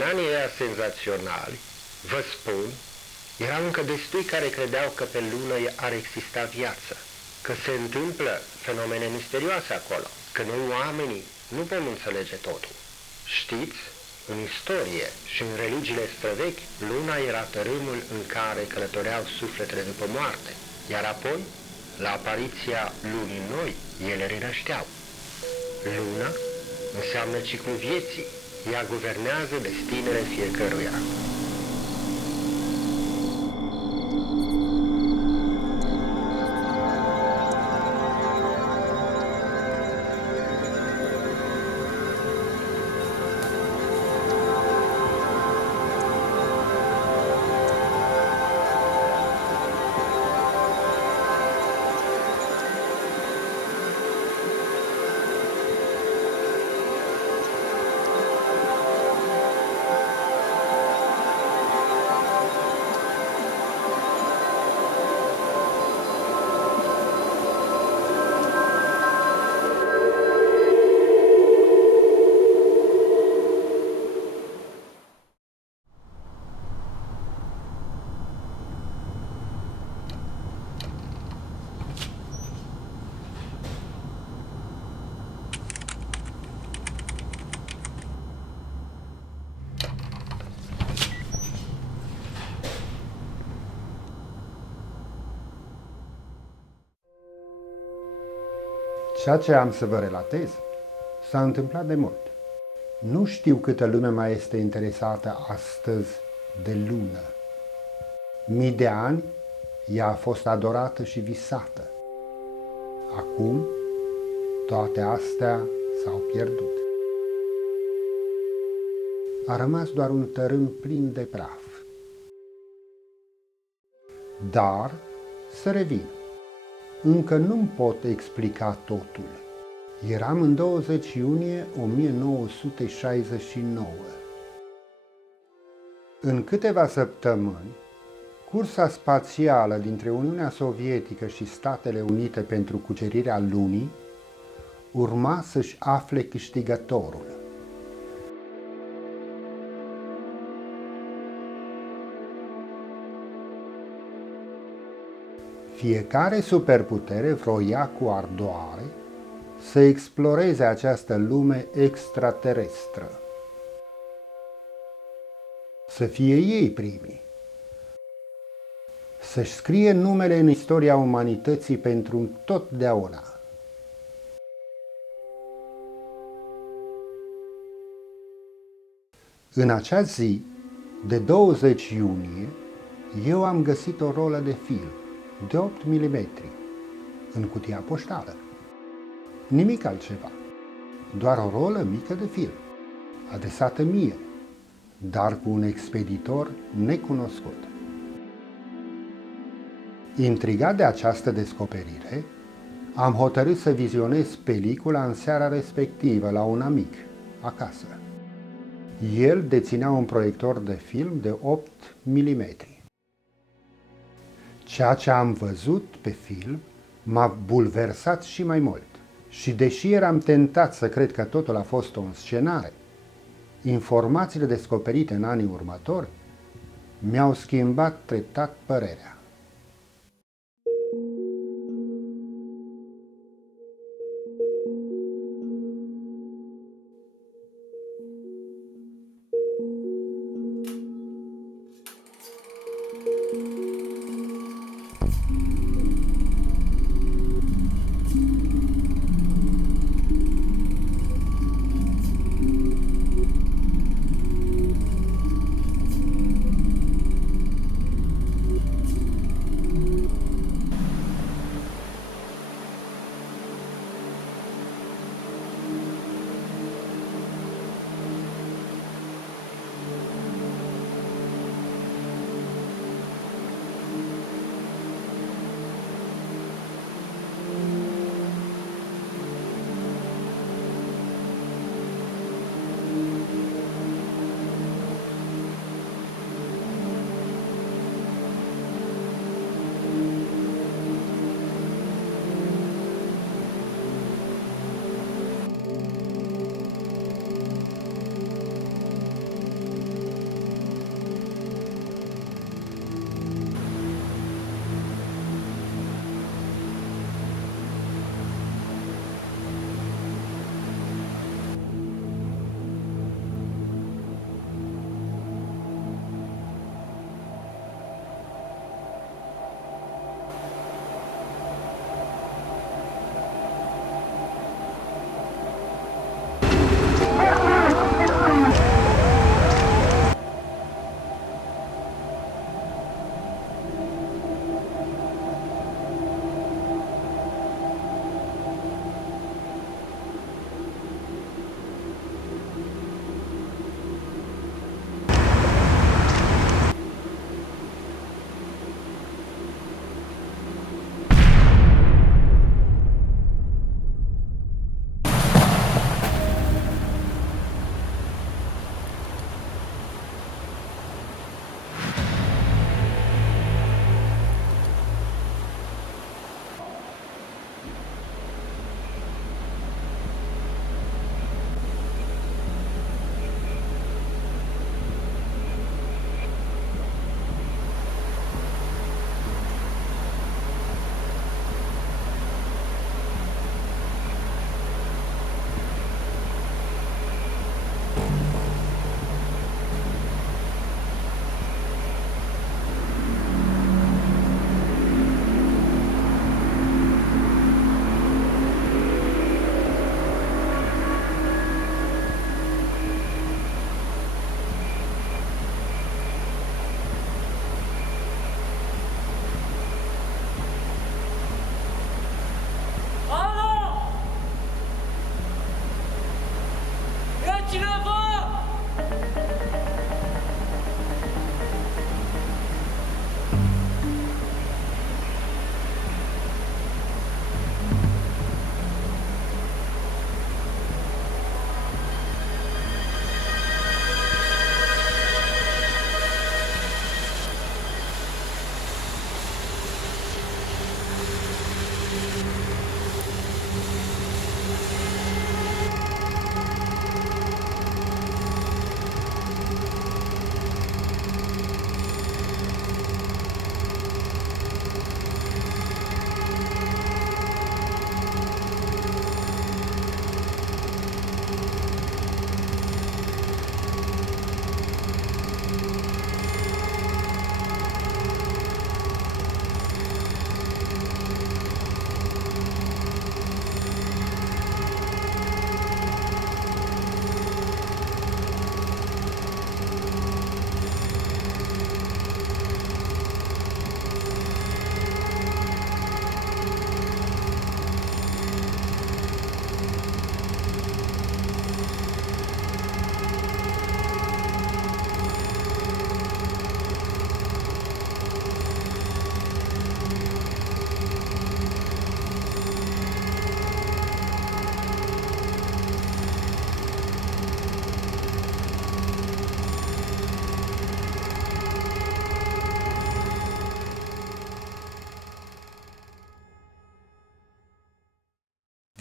În anii ăia senzaționali, vă spun, erau încă destui care credeau că pe lună ar exista viață, că se întâmplă fenomene misterioase acolo, că noi oamenii nu putem înțelege totul. Știți, în istorie și în religiile străvechi, luna era tărâmul în care călătoreau sufletele după moarte, iar apoi, la apariția lunii noi, ele renășteau. Luna înseamnă ciclul vieții, ea guvernează destinele fiecăruia. Ceea ce am să vă relatez s-a întâmplat de mult. Nu știu câtă lume mai este interesată astăzi de lună. Mii de ani ea a fost adorată și visată. Acum toate astea s-au pierdut. A rămas doar un tărâm plin de praf. Dar să revin. Încă nu-mi pot explica totul. Eram în 20 iunie 1969. În câteva săptămâni, cursa spațială dintre Uniunea Sovietică și Statele Unite pentru cucerirea Lunii urma să-și afle câștigătorul. Fiecare superputere vroia cu ardoare să exploreze această lume extraterestră. Să fie ei primii. Să-și scrie numele în istoria umanității pentru totdeauna. În acea zi, De 20 iunie, eu am găsit o rolă de film de 8 mm în cutia poștală. Nimic altceva, doar o rolă mică de film, adresată mie, dar cu un expeditor necunoscut. Intrigat de această descoperire, am hotărât să vizionez pelicula în seara respectivă la un amic, acasă. El deținea un proiector de film de 8 mm. Ceea ce am văzut pe film m-a bulversat și mai mult. Și deși eram tentat să cred că totul a fost o înscenare, informațiile descoperite în anii următori mi-au schimbat treptat părerea.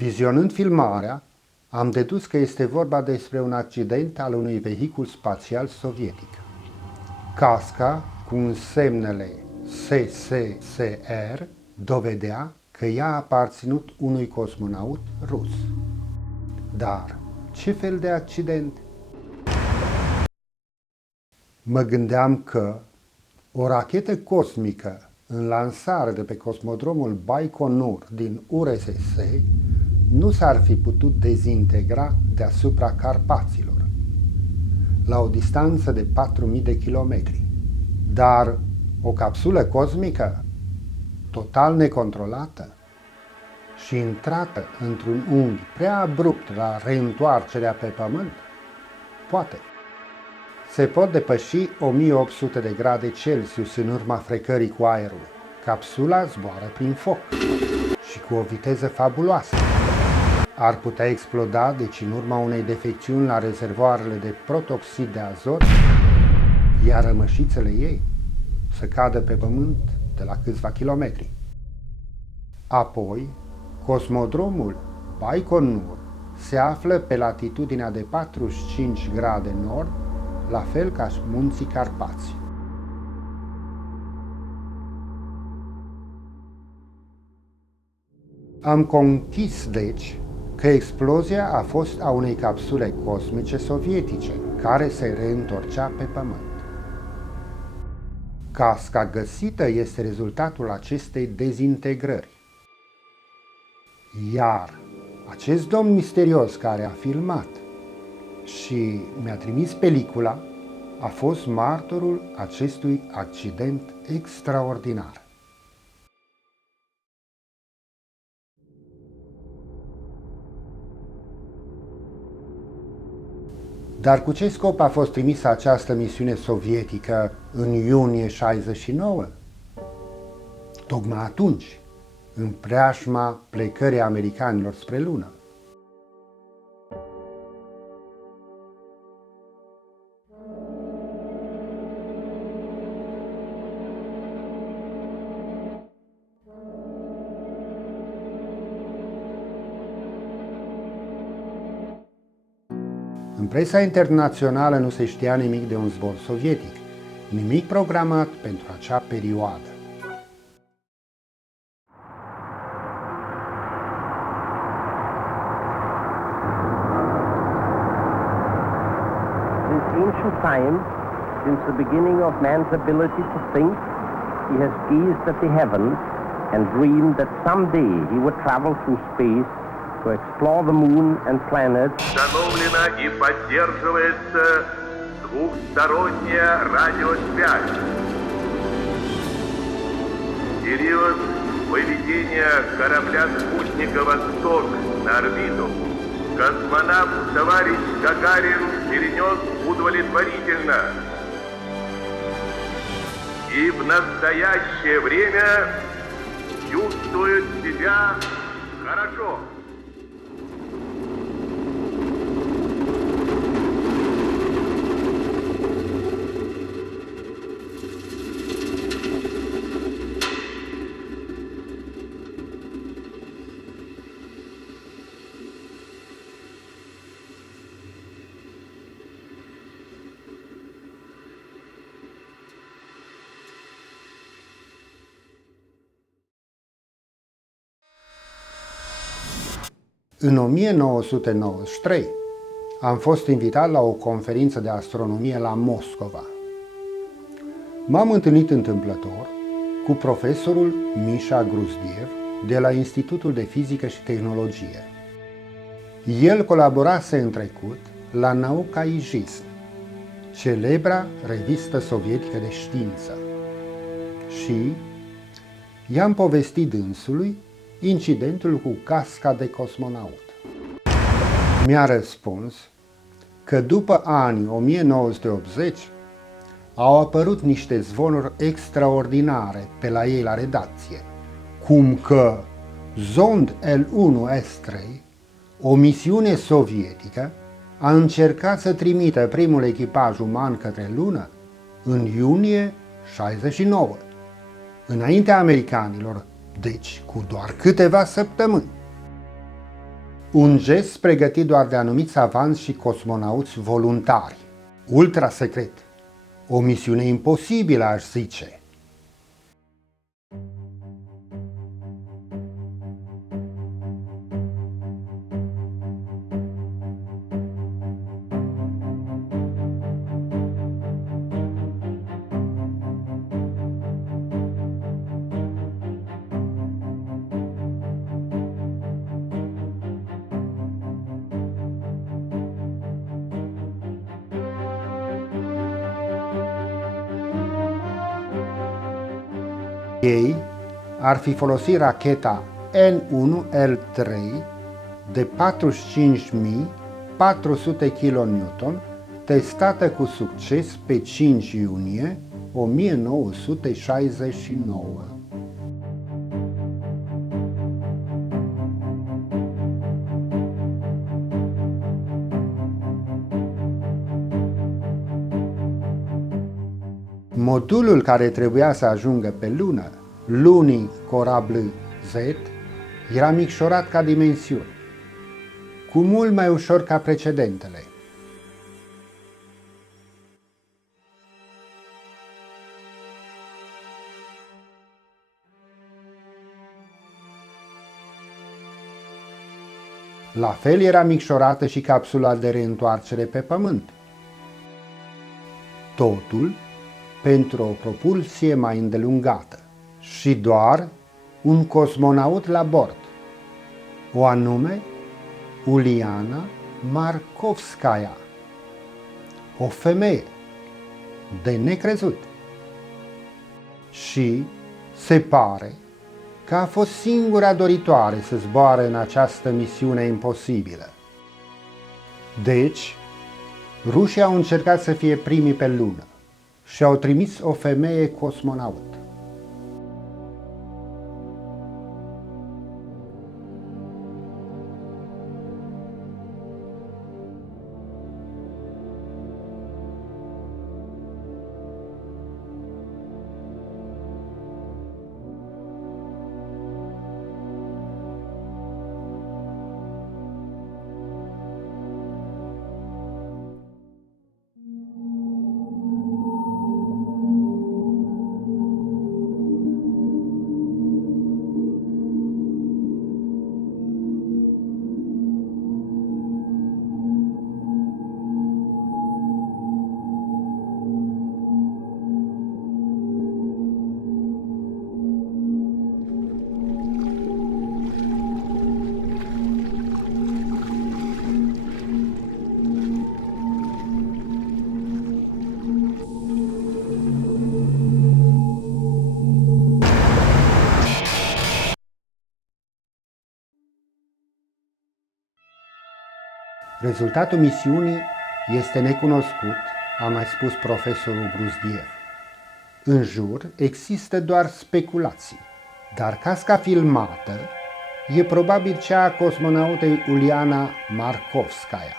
Vizionând filmarea, am dedus că este vorba despre un accident al unui vehicul spațial sovietic. Casca, cu semnele SSSR, dovedea că ea a aparținut unui cosmonaut rus. Dar ce fel de accident? Mă gândeam că o rachetă cosmică în lansare de pe cosmodromul Baikonur din URSS nu s-ar fi putut dezintegra deasupra Carpaților, la o distanță de 4.000 de kilometri. Dar o capsulă cosmică, total necontrolată și intrată într-un unghi prea abrupt la reîntoarcerea pe Pământ, poate. Se pot depăși 1800 de grade Celsius în urma frecării cu aerul. Capsula zboară prin foc și cu o viteză fabuloasă. Ar putea exploda, deci în urma unei defecțiuni la rezervoarele de protoxid de azot, iar rămășițele ei să cadă pe Pământ de la câțiva kilometri. Apoi, cosmodromul Baikonur se află pe latitudinea de 45 grade nord, la fel ca și munții Carpați. Am conchis, deci, că explozia a fost a unei capsule cosmice sovietice, care se reîntorcea pe Pământ. Casca găsită este rezultatul acestei dezintegrări. Iar acest domn misterios care a filmat și mi-a trimis pelicula a fost martorul acestui accident extraordinar. Dar cu ce scop a fost trimisă această misiune sovietică în iunie 69? Tocmai atunci, în preajma plecării americanilor spre lună. În presa internațională nu se știa nimic de un zbor sovietic, nimic programat pentru acea perioadă. Since ancient times, since the beginning of man's ability to think, he has gazed at the heavens and dreamed that someday he would travel through space to explore the moon and planets. Установлена и поддерживается двухсторонняя радиосвязь. Период выведения корабля-спутника «Восток» на орбиту космонавт товарищ Гагарин перенес удовлетворительно. И в настоящее время чувствует себя хорошо. În 1993 am fost invitat la o conferință de astronomie la Moscova. M-am întâlnit întâmplător cu profesorul Misha Gruzdiev de la Institutul de Fizică și Tehnologie. El colaborase în trecut la Nauka i Жизнь, celebra revistă sovietică de știință, și i-am povestit dânsului incidentul cu casca de cosmonaut. Mi-a răspuns că după anii 1980 au apărut niște zvonuri extraordinare pe la ei la redacție, cum că Zond L1S3, o misiune sovietică, a încercat să trimită primul echipaj uman către lună în iunie 69, înaintea americanilor, deci cu doar câteva săptămâni. Un gest pregătit doar de anumiți savanți și cosmonauți voluntari. Ultra secret. O misiune imposibilă, aș zice. Ei ar fi folosit racheta N1L3 de 45.400 kN, testată cu succes pe 5 iunie 1969. Modulul care trebuia să ajungă pe lună, Lunar Corabl Z, era micșorat ca dimensiuni, cu mult mai ușor ca precedentele. La fel era micșorată și capsula de reîntoarcere pe Pământ. Totul pentru o propulsie mai îndelungată și doar un cosmonaut la bord, o anume Uliana Markovskaya, o femeie de necrezut. Și se pare că a fost singura doritoare să zboare în această misiune imposibilă. Deci, rușii au încercat să fie primii pe lună și au trimis o femeie cosmonaut. Rezultatul misiunii este necunoscut, a mai spus profesorul Bruzdiev. În jur există doar speculații, dar casca filmată e probabil cea a cosmonautei Uliana Markovskaya.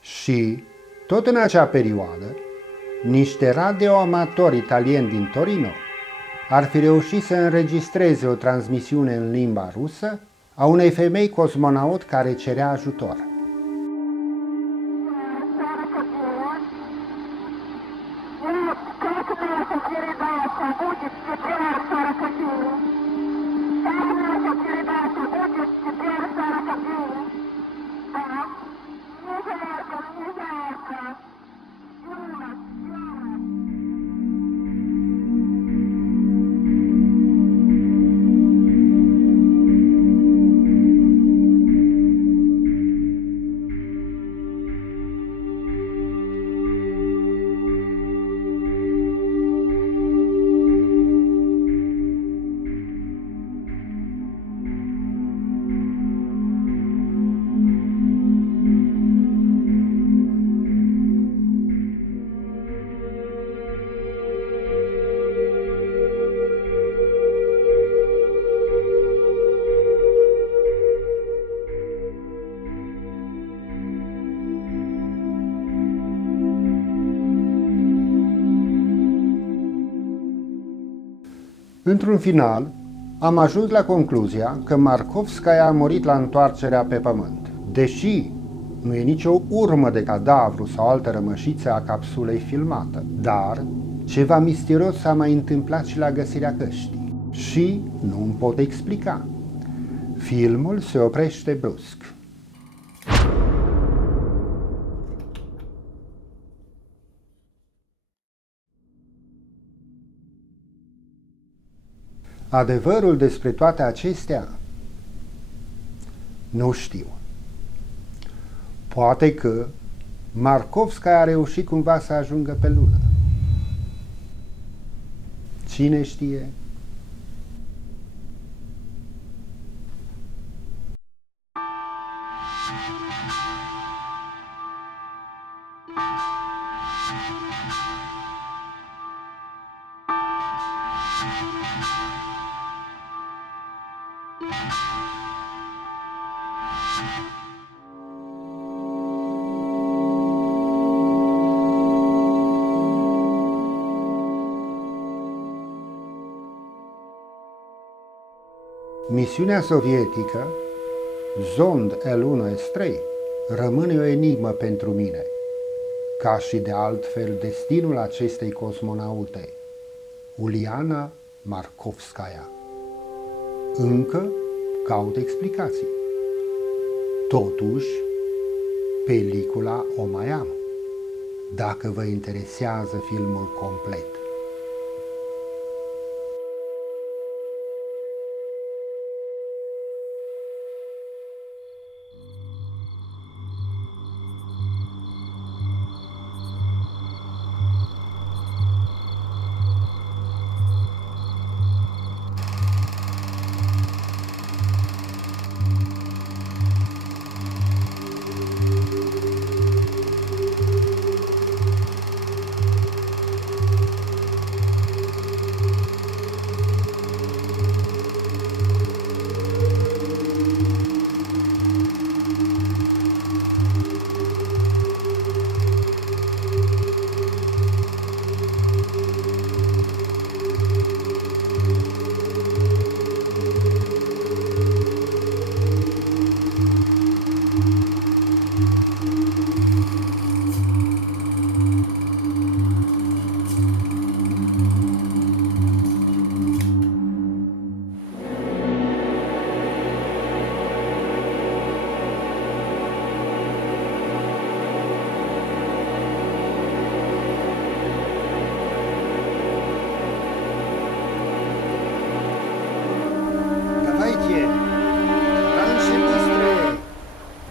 Și, tot în acea perioadă, niște radioamatori italieni din Torino ar fi reușit să înregistreze o transmisiune în limba rusă a unei femei cosmonaut care cerea ajutor. Într-un final, Am ajuns la concluzia că Markovskaia a murit la întoarcerea pe pământ, deși nu e nicio urmă de cadavru sau altă rămășiță a capsulei filmată, dar ceva misterios s-a mai întâmplat și la găsirea căștii și nu îmi pot explica. Filmul se oprește brusc. Adevărul despre toate acestea? Nu știu. Poate că Markovskaia a reușit cumva să ajungă pe lună. Cine știe? Misiunea sovietică, Zond L1S3, rămâne o enigmă pentru mine, ca și de altfel destinul acestei cosmonaute, Uliana Markovskaia. Încă caut explicații. Totuși, pelicula o mai am, dacă vă interesează filmul complet.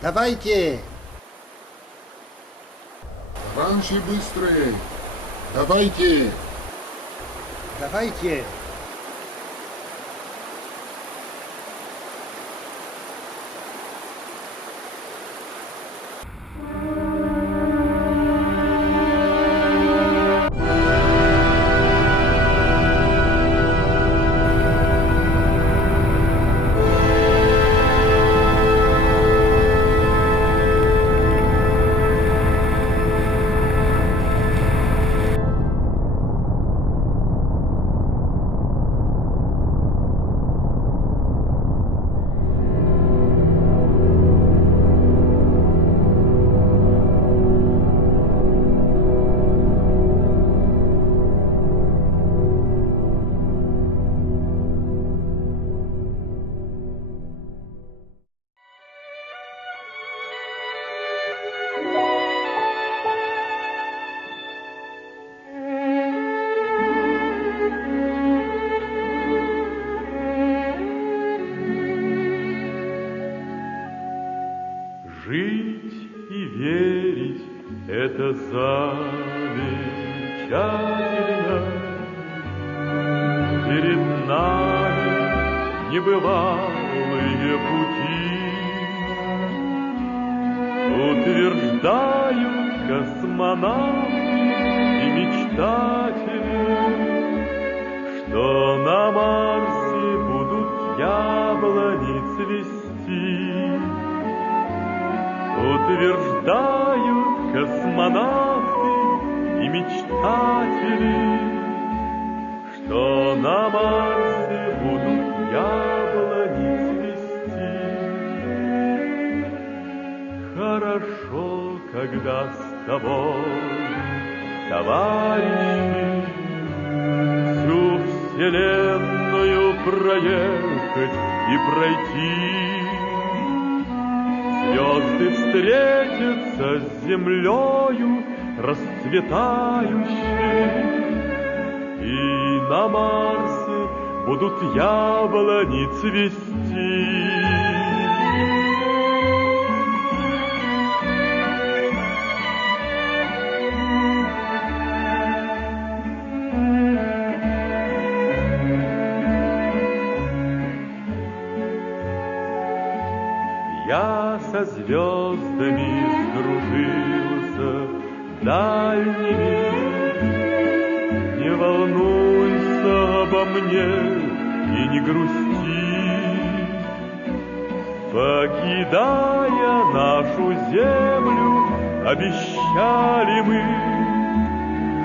Давайте! Раньше быстрее! Давайте! Давайте! Жить и верить — это замечательно. Перед нами небывалые пути. Утверждают космонавты и мечтатели, что на Марсе будут яблони цвести. Утверждают космонавты и мечтатели, что на Марсе будут яблони цвести. Хорошо, когда с тобой, товарищи, всю вселенную проехать и пройти. Звезды встретятся с землею расцветающей, и на Марсе будут яблони цвести. Я со звездами сдружился дальними. Не волнуйся обо мне и не грусти. Покидая нашу землю, обещали мы,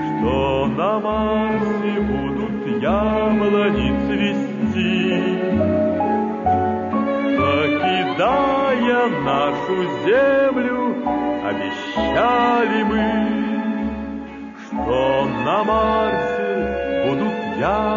что на Марсе будут яблони цвести. Покидая нашу землю, обещали мы, что на Марсе будут яблони